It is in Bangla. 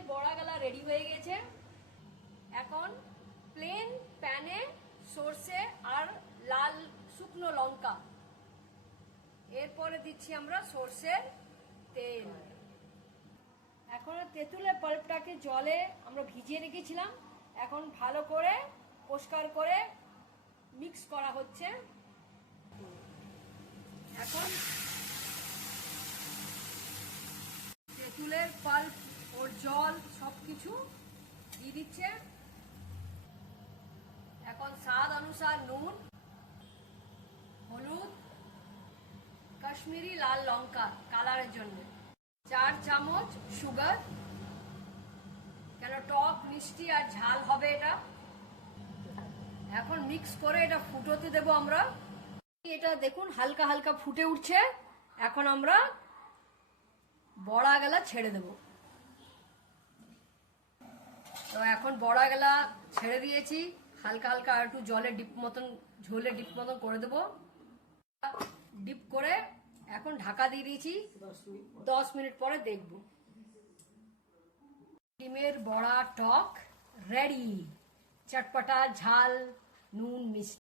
ডিমের বড়া গালা রেডি হয়ে গেছে। এখন প্লেন প্যানে সর্ষে আর লাল শুকনো লঙ্কা, এরপরে দিচ্ছি আমরা সর্ষের তেল। এখন তেঁতুলের পাল্পটাকে জলে আমরা ভিজিয়ে রেখেছিলাম, এখন ভালো করে পরিষ্কার করে মিক্স করা হচ্ছে। এখন তেঁতুলের পাল্প ওর জল সবকিছু দিয়ে দিচ্ছে। এখন স্বাদ অনুসার নুন, হলুদ, কাশ্মীরি লাল লঙ্কা কালারের জন্য, 4 চামচ সুগার, কেন টক মিষ্টি আর ঝাল হবে এটা। এখন মিক্স করে এটা ফুটোতে দেব আমরা। এটা দেখুন হালকা হালকা ফুটে উঠছে। এখন আমরা বড়া গেলা ছেড়ে দেব। তো এখন বড়া গেলা ছেড়ে দিয়েছি, হালকা হালকা আর একটু জলে ডিপ মতন, ঝোলে ডিপ মতন করে দেব। ডিপ করে এখন ঢাকা দিয়ে দিয়েছি, 10 মিনিট পরে দেখব। ডিমের বড়া টক রেডি, চটপটা, ঝাল, নুন, মিষ্টি।